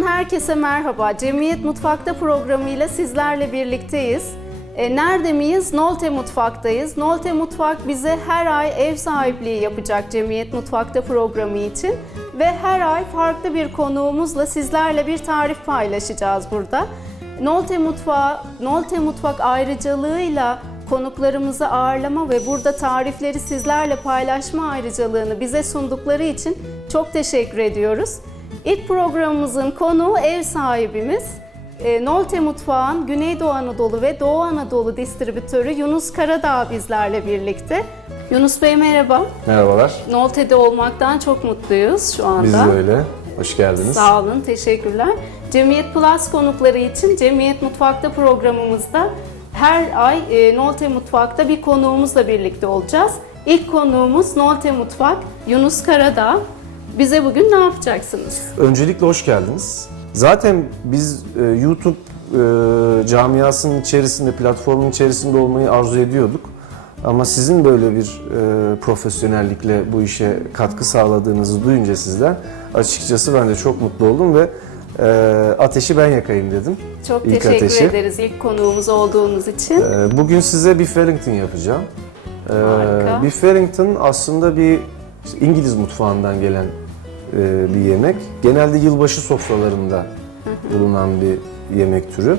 Plus'tan herkese merhaba. Cemiyet Mutfakta programıyla sizlerle birlikteyiz. E, nerede miyiz? Nolte Mutfak'tayız. Nolte Mutfak bize her ay ev sahipliği yapacak Cemiyet Mutfakta programı için. Ve her ay farklı bir konuğumuzla sizlerle bir tarif paylaşacağız burada. Nolte Mutfağı, Nolte Mutfak ayrıcalığıyla konuklarımızı ağırlama ve burada tarifleri sizlerle paylaşma ayrıcalığını bize sundukları için çok teşekkür ediyoruz. İlk programımızın konuğu ev sahibimiz. E, Nolte Mutfağı'nın Güneydoğu Anadolu ve Doğu Anadolu distribütörü Yunus Karadağ bizlerle birlikte. Yunus Bey merhaba. Merhabalar. Nolte'de olmaktan çok mutluyuz şu anda. Biz de öyle. Hoş geldiniz. Sağ olun, teşekkürler. Cemiyet Plus konukları için Cemiyet Mutfak'ta programımızda her ay e, Nolte Mutfak'ta bir konuğumuzla birlikte olacağız. İlk konuğumuz Nolte Mutfak, Yunus Karadağ. Bize bugün ne yapacaksınız? Öncelikle hoş geldiniz. Zaten biz e, YouTube e, camiasının içerisinde, platformun içerisinde olmayı arzu ediyorduk. Ama sizin böyle bir e, profesyonellikle bu işe katkı sağladığınızı duyunca sizden açıkçası ben de çok mutlu oldum ve e, ateşi ben yakayım dedim. Çok İlk teşekkür ateşi. ederiz ilk konuğumuz olduğunuz için. E, bugün size bir Wellington yapacağım. E, bir Wellington aslında bir işte İngiliz mutfağından gelen e, bir yemek. Genelde yılbaşı sofralarında bulunan bir yemek türü.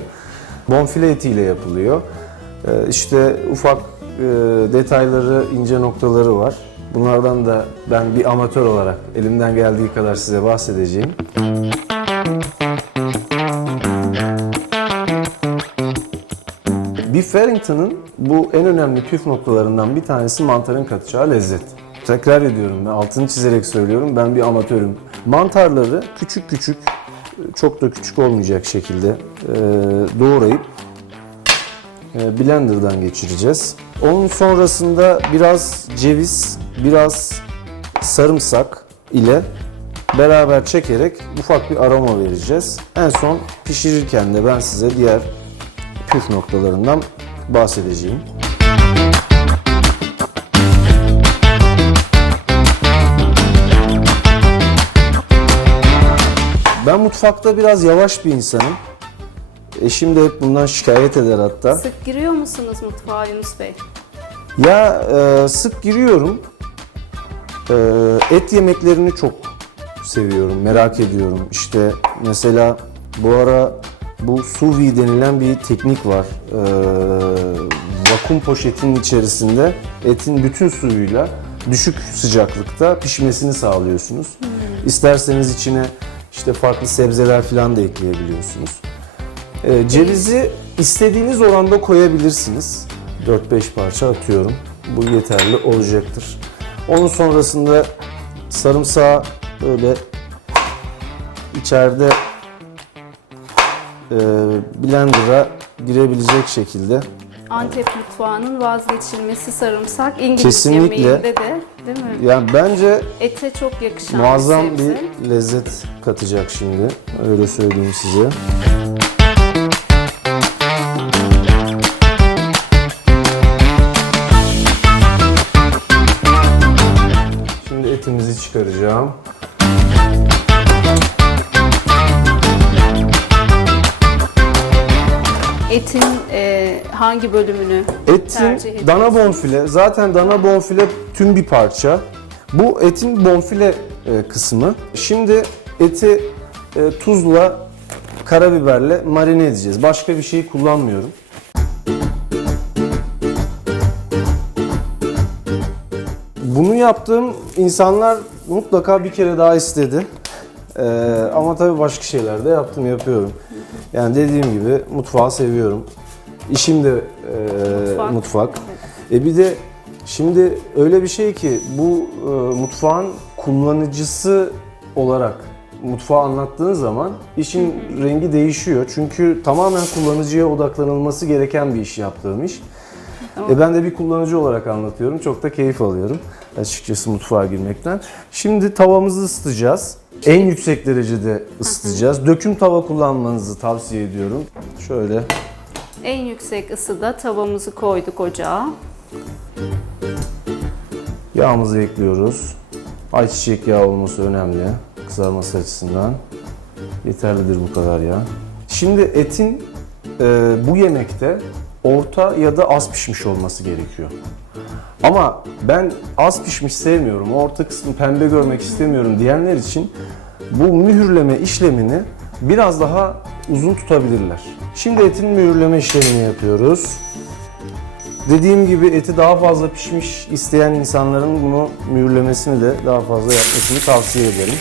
Bonfile etiyle yapılıyor. E, işte ufak e, detayları, ince noktaları var. Bunlardan da ben bir amatör olarak elimden geldiği kadar size bahsedeceğim. Beef Wellington'ın bu en önemli püf noktalarından bir tanesi mantarın katacağı lezzet. Tekrar ediyorum ve altını çizerek söylüyorum ben bir amatörüm. Mantarları küçük küçük, çok da küçük olmayacak şekilde e, doğrayıp e, blenderdan geçireceğiz. Onun sonrasında biraz ceviz, biraz sarımsak ile beraber çekerek ufak bir aroma vereceğiz. En son pişirirken de ben size diğer püf noktalarından bahsedeceğim. Ben mutfakta biraz yavaş bir insanım. Eşim de hep bundan şikayet eder hatta. Sık giriyor musunuz mutfağa Yunus Bey? Ya e, sık giriyorum. E, et yemeklerini çok seviyorum, merak ediyorum. İşte mesela bu ara bu sous vide denilen bir teknik var. E, vakum poşetin içerisinde etin bütün suyuyla düşük sıcaklıkta pişmesini sağlıyorsunuz. İsterseniz içine işte farklı sebzeler falan da ekleyebiliyorsunuz. E, cevizi istediğiniz oranda koyabilirsiniz. 4-5 parça atıyorum. Bu yeterli olacaktır. Onun sonrasında sarımsağı böyle içeride e, blender'a girebilecek şekilde Antep mutfağının vazgeçilmesi sarımsak. İngiliz Kesinlikle. yemeğinde de değil mi? yani bence Ete çok yakışan muazzam bir sebze. bir lezzet katacak şimdi. Öyle söyleyeyim size. Şimdi etimizi çıkaracağım. Etin e, hangi bölümünü Etin tercih ediyorsun? dana bonfile. Zaten dana bonfile tüm bir parça. Bu etin bonfile e, kısmı. Şimdi eti e, tuzla, karabiberle marine edeceğiz. Başka bir şey kullanmıyorum. Bunu yaptığım insanlar mutlaka bir kere daha istedi. Ee, ama tabii başka şeyler de yaptım, yapıyorum. Yani dediğim gibi mutfağı seviyorum. İşim de e, Mutfak. mutfak. E bir de şimdi öyle bir şey ki bu e, mutfağın kullanıcısı olarak mutfağı anlattığın zaman işin rengi değişiyor. Çünkü tamamen kullanıcıya odaklanılması gereken bir iş yaptığım iş. E ben de bir kullanıcı olarak anlatıyorum. Çok da keyif alıyorum açıkçası mutfağa girmekten. Şimdi tavamızı ısıtacağız. En yüksek derecede ısıtacağız. Döküm tava kullanmanızı tavsiye ediyorum. Şöyle En yüksek ısıda tavamızı koyduk ocağa. yağımızı ekliyoruz. Ayçiçek yağı olması önemli kızarması açısından. Yeterlidir bu kadar ya. Şimdi etin e, bu yemekte orta ya da az pişmiş olması gerekiyor. Ama ben az pişmiş sevmiyorum, orta kısmı pembe görmek istemiyorum diyenler için bu mühürleme işlemini biraz daha uzun tutabilirler. Şimdi etin mühürleme işlemini yapıyoruz. Dediğim gibi eti daha fazla pişmiş isteyen insanların bunu mühürlemesini de daha fazla yapmasını tavsiye ederim.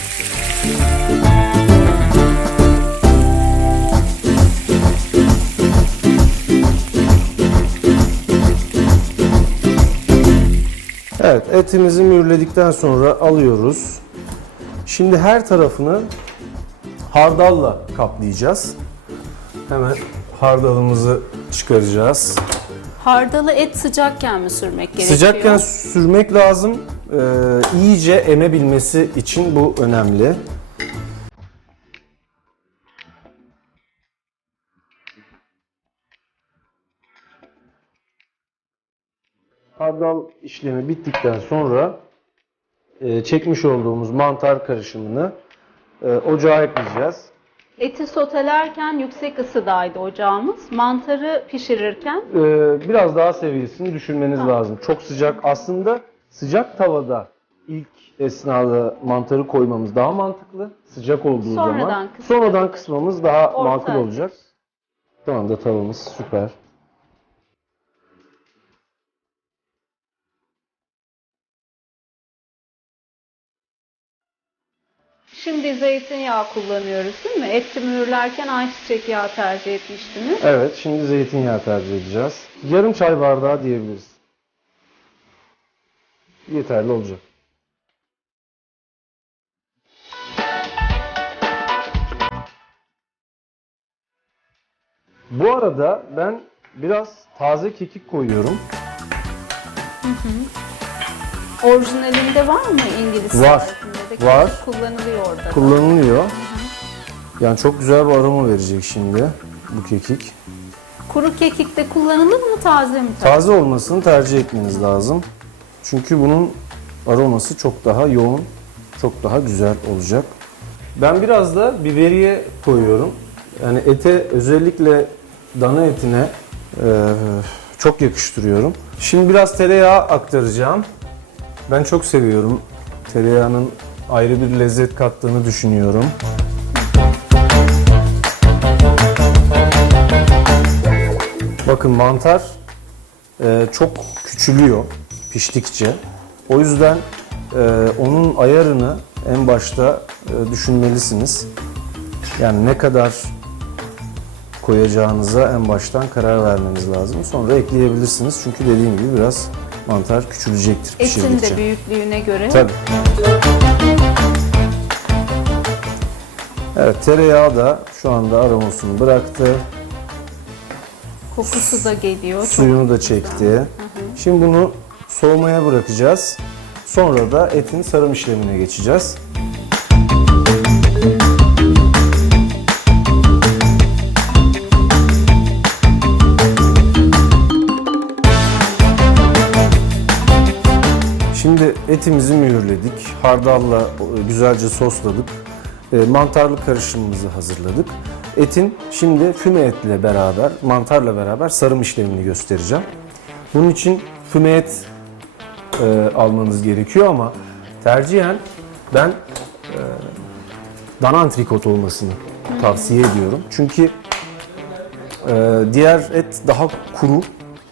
Evet, etimizi mühürledikten sonra alıyoruz. Şimdi her tarafını hardalla kaplayacağız. Hemen hardalımızı çıkaracağız. Hardalı et sıcakken mi sürmek gerekiyor? Sıcakken sürmek lazım. Ee, iyice emebilmesi için bu önemli. Hardal işlemi bittikten sonra e, çekmiş olduğumuz mantar karışımını e, ocağa ekleyeceğiz. Eti sotelerken yüksek ısıdaydı ocağımız. Mantarı pişirirken Ee, biraz daha seviyesini düşürmeniz lazım. Çok sıcak. Aslında sıcak tavada ilk esnada mantarı koymamız daha mantıklı. Sıcak olduğu Sonradan zaman. kısacağız. Sonradan kısmamız daha Orta. makul olacak. Şu anda tavamız süper. Şimdi zeytinyağı kullanıyoruz değil mi? Eti mühürlerken ayçiçek yağı tercih etmiştiniz. Evet, şimdi zeytinyağı tercih edeceğiz. Yarım çay bardağı diyebiliriz. Yeterli olacak. Bu arada ben biraz taze kekik koyuyorum. Orijinalinde var mı İngiliz Var, de? var. Kullanılıyor orada. da. Kullanılıyor. Yani çok güzel bir aroma verecek şimdi bu kekik. Kuru kekik de kullanılır mı taze mi? Taze olmasını tercih etmeniz lazım. Çünkü bunun aroması çok daha yoğun, çok daha güzel olacak. Ben biraz da biberiye koyuyorum. Yani ete özellikle dana etine e, çok yakıştırıyorum. Şimdi biraz tereyağı aktaracağım. Ben çok seviyorum. Tereyağının ayrı bir lezzet kattığını düşünüyorum. Bakın mantar e, çok küçülüyor piştikçe. O yüzden e, onun ayarını en başta e, düşünmelisiniz. Yani ne kadar koyacağınıza en baştan karar vermeniz lazım. Sonra ekleyebilirsiniz. Çünkü dediğim gibi biraz mantar küçülecektir Etin pişirdikçe. de büyüklüğüne göre. Tabii. Evet tereyağı da şu anda aromasını bıraktı. Kokusu da geliyor. Suyunu da çekti. Şimdi bunu soğumaya bırakacağız. Sonra da etin sarım işlemine geçeceğiz. Şimdi etimizi mühürledik. Hardalla güzelce sosladık. E, Mantarlı karışımımızı hazırladık. Etin şimdi füme etle beraber, mantarla beraber sarım işlemini göstereceğim. Bunun için füme et e, almanız gerekiyor ama tercihen ben e, dana antrikot olmasını tavsiye ediyorum. Çünkü e, diğer et daha kuru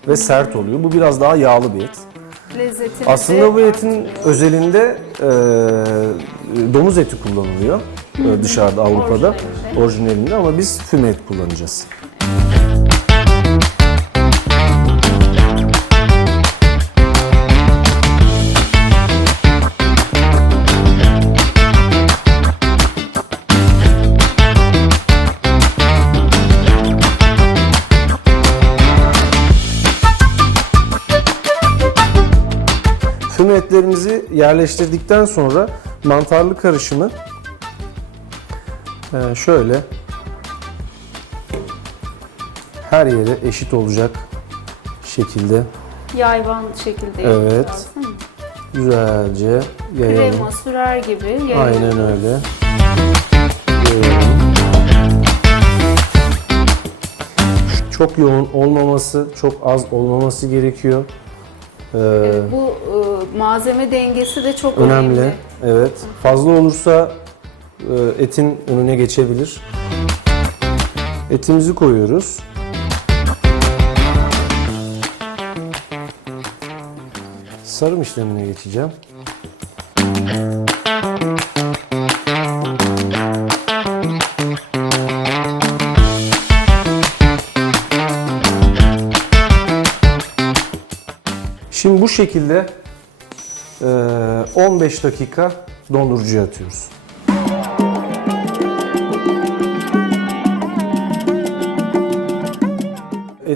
ve sert oluyor. Bu biraz daha yağlı bir et. lezzetini Aslında bu etin özelinde e, domuz eti kullanılıyor dışarıda Avrupa'da Orijinalinde. orijinalinde ama biz füme et kullanacağız. Füme etlerimizi yerleştirdikten sonra mantarlı karışımı ee, şöyle her yere eşit olacak şekilde. Yayvan şekilde. Evet. Güzelce yayalım. Krema sürer gibi yayalım. Aynen öyle. Çok yoğun olmaması, çok az olmaması gerekiyor. Ee, evet, bu e, malzeme dengesi de çok önemli. önemli. Evet. Fazla olursa etin önüne geçebilir. Etimizi koyuyoruz. Sarım işlemine geçeceğim. Şimdi bu şekilde e, 15 dakika dondurucuya atıyoruz.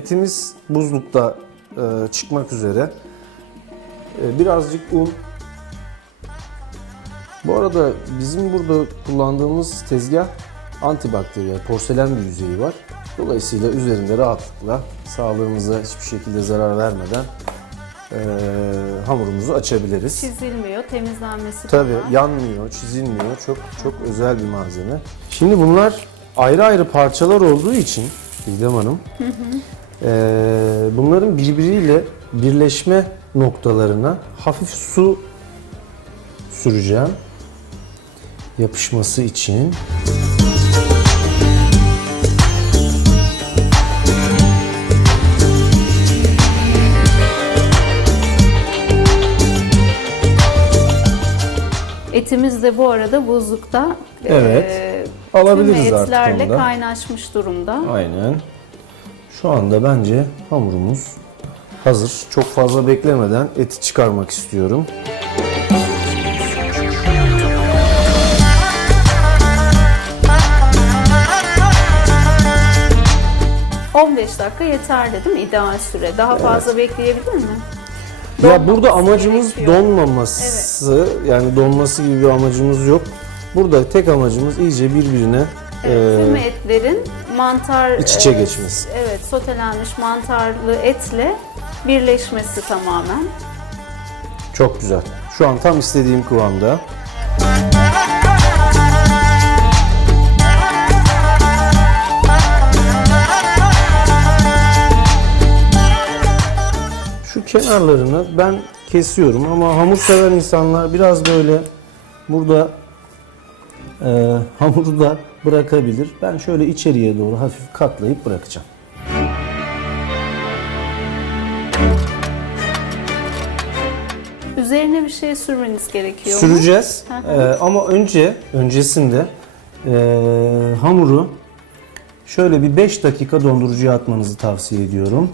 Etimiz buzlukta e, çıkmak üzere. E, birazcık un. Bu arada bizim burada kullandığımız tezgah antibakteriyel, porselen bir yüzeyi var. Dolayısıyla üzerinde rahatlıkla sağlığımıza hiçbir şekilde zarar vermeden e, hamurumuzu açabiliriz. Çizilmiyor, temizlenmesi Tabii kolay. yanmıyor, çizilmiyor. Çok çok özel bir malzeme. Şimdi bunlar ayrı ayrı parçalar olduğu için Didem Hanım, bunların birbiriyle birleşme noktalarına hafif su süreceğim. Yapışması için. Etimiz de bu arada buzlukta Evet. e, Alabiliriz tüm artık etlerle onu da. kaynaşmış durumda. Aynen. Şu anda bence hamurumuz hazır. Çok fazla beklemeden eti çıkarmak istiyorum. Hı. 15 dakika yeterli değil mi ideal süre? Daha fazla bekleyebilir mi? Ya burada amacımız gerekiyor. donmaması. Yani donması gibi bir amacımız yok. Burada tek amacımız iyice birbirine Evet, tüm e, etlerin mantar iç içe e, geçmesi. Evet, sotelenmiş mantarlı etle birleşmesi tamamen. çok güzel. Şu an tam istediğim kıvamda. Şu kenarlarını ben kesiyorum ama hamur seven insanlar biraz böyle burada e, hamuru da bırakabilir. Ben şöyle içeriye doğru hafif katlayıp bırakacağım. Üzerine bir şey sürmeniz gerekiyor mu? Süreceğiz Hı Ee, ama önce öncesinde e, hamuru şöyle bir 5 dakika dondurucuya atmanızı tavsiye ediyorum.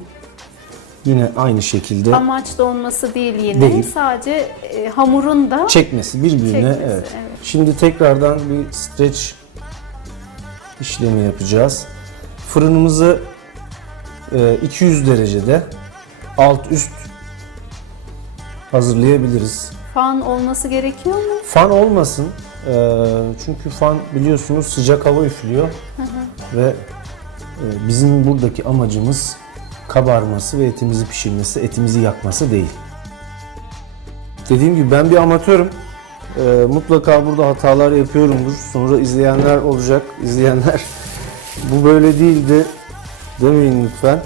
Yine aynı şekilde Amaç donması değil yine. Değil. Sadece e, hamurun da çekmesi birbirine. Çekmesi, evet. evet. Şimdi tekrardan bir streç işlemi yapacağız. Fırınımızı e, 200 derecede alt üst hazırlayabiliriz. fan olması gerekiyor mu? Fan olmasın. Ee, çünkü fan biliyorsunuz sıcak hava üflüyor. Ve e, bizim buradaki amacımız kabarması ve etimizi pişirmesi, etimizi yakması değil. Dediğim gibi ben bir amatörüm. Ee, mutlaka burada hatalar yapıyorumdur. Sonra izleyenler olacak. İzleyenler bu böyle değildi demeyin lütfen.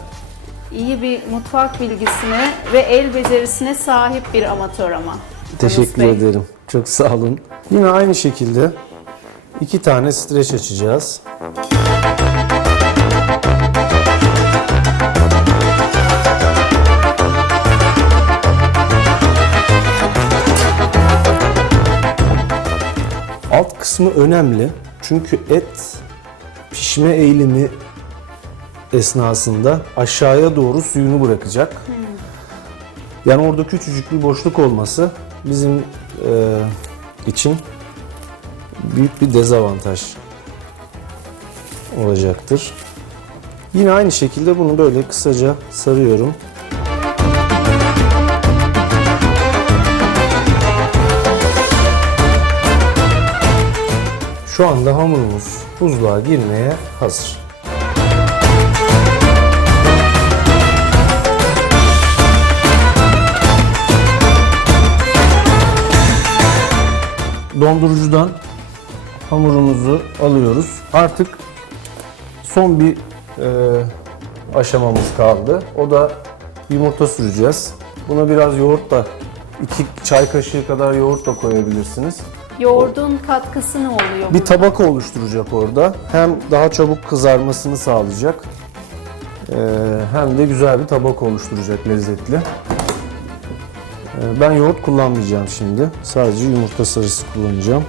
İyi bir mutfak bilgisine ve el becerisine sahip bir amatör ama. Teşekkür Yunus Bey. ederim. Çok sağ olun. Yine aynı şekilde iki tane streç açacağız. Kısmı önemli. Çünkü et pişme eğilimi esnasında aşağıya doğru suyunu bırakacak. Yani orada küçücük bir boşluk olması bizim e, için büyük bir dezavantaj olacaktır. Yine aynı şekilde bunu böyle kısaca sarıyorum. Şu anda hamurumuz buzluğa girmeye hazır. dondurucudan hamurumuzu alıyoruz. Artık son bir e, aşamamız kaldı. O da yumurta süreceğiz. Buna biraz yoğurt da 2 çay kaşığı kadar yoğurt da koyabilirsiniz. Yoğurdun katkısı ne oluyor? Bir tabaka oluşturacak orada. Hem daha çabuk kızarmasını sağlayacak. ee, hem de güzel bir tabak oluşturacak lezzetli. Ee, Ben yoğurt kullanmayacağım şimdi. Sadece yumurta sarısı kullanacağım.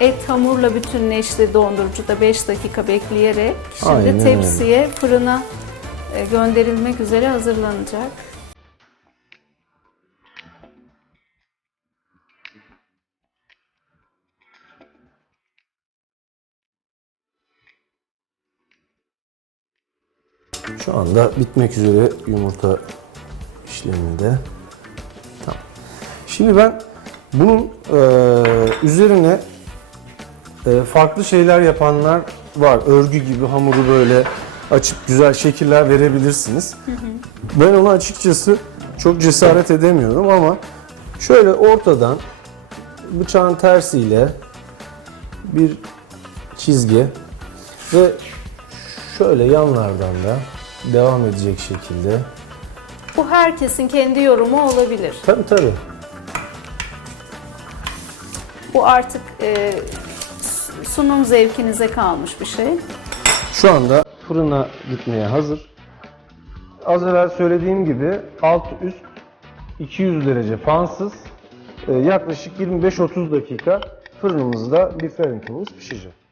Et hamurla bütünleşti dondurucuda 5 dakika bekleyerek. Şimdi Aynen öyle. tepsiye fırına e, gönderilmek üzere hazırlanacak. Şu anda bitmek üzere yumurta işleminde. Tamam. Şimdi ben bunun e, üzerine e, farklı şeyler yapanlar var. Örgü gibi hamuru böyle açıp güzel şekiller verebilirsiniz. Ben ona açıkçası çok cesaret edemiyorum ama şöyle ortadan bıçağın tersiyle bir çizgi ve şöyle yanlardan da devam edecek şekilde. Bu herkesin kendi yorumu olabilir. Tabii tabii. Bu artık e, sunum zevkinize kalmış bir şey. Şu anda fırına gitmeye hazır. Az evvel söylediğim gibi alt üst 200 derece fansız e, yaklaşık 25-30 dakika fırınımızda bir Wellington'umuz pişecek.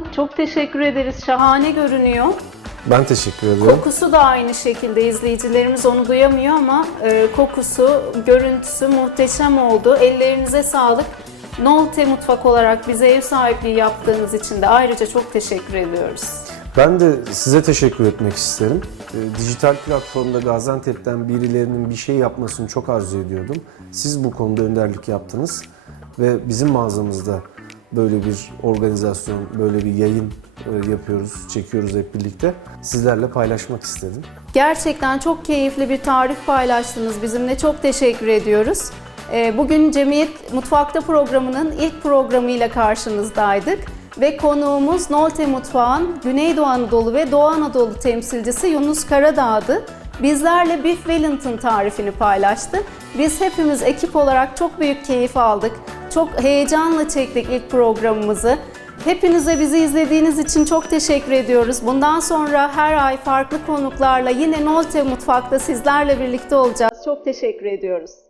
Sağlık. Çok teşekkür ederiz. Şahane görünüyor. Ben teşekkür ederim. Kokusu da aynı şekilde izleyicilerimiz onu duyamıyor ama e, kokusu, görüntüsü muhteşem oldu. Ellerinize sağlık. Nolte Mutfak olarak bize ev sahipliği yaptığınız için de ayrıca çok teşekkür ediyoruz. Ben de size teşekkür etmek isterim. E, dijital platformda Gaziantep'ten birilerinin bir şey yapmasını çok arzu ediyordum. Siz bu konuda önderlik yaptınız ve bizim mağazamızda böyle bir organizasyon, böyle bir yayın e, yapıyoruz, çekiyoruz hep birlikte. Sizlerle paylaşmak istedim. Gerçekten çok keyifli bir tarif paylaştınız bizimle. Çok teşekkür ediyoruz. Ee, Bugün Cemiyet Mutfakta programının ilk programıyla karşınızdaydık. Ve konuğumuz Nolte Mutfağı'nın Güneydoğu Anadolu ve Doğu Anadolu temsilcisi Yunus Karadağ'dı. Bizlerle Beef Wellington tarifini paylaştı. Biz hepimiz ekip olarak çok büyük keyif aldık. Çok heyecanla çektik ilk programımızı. Hepinize bizi izlediğiniz için çok teşekkür ediyoruz. Bundan sonra her ay farklı konuklarla yine Nolte Mutfak'ta sizlerle birlikte olacağız. Çok teşekkür ediyoruz.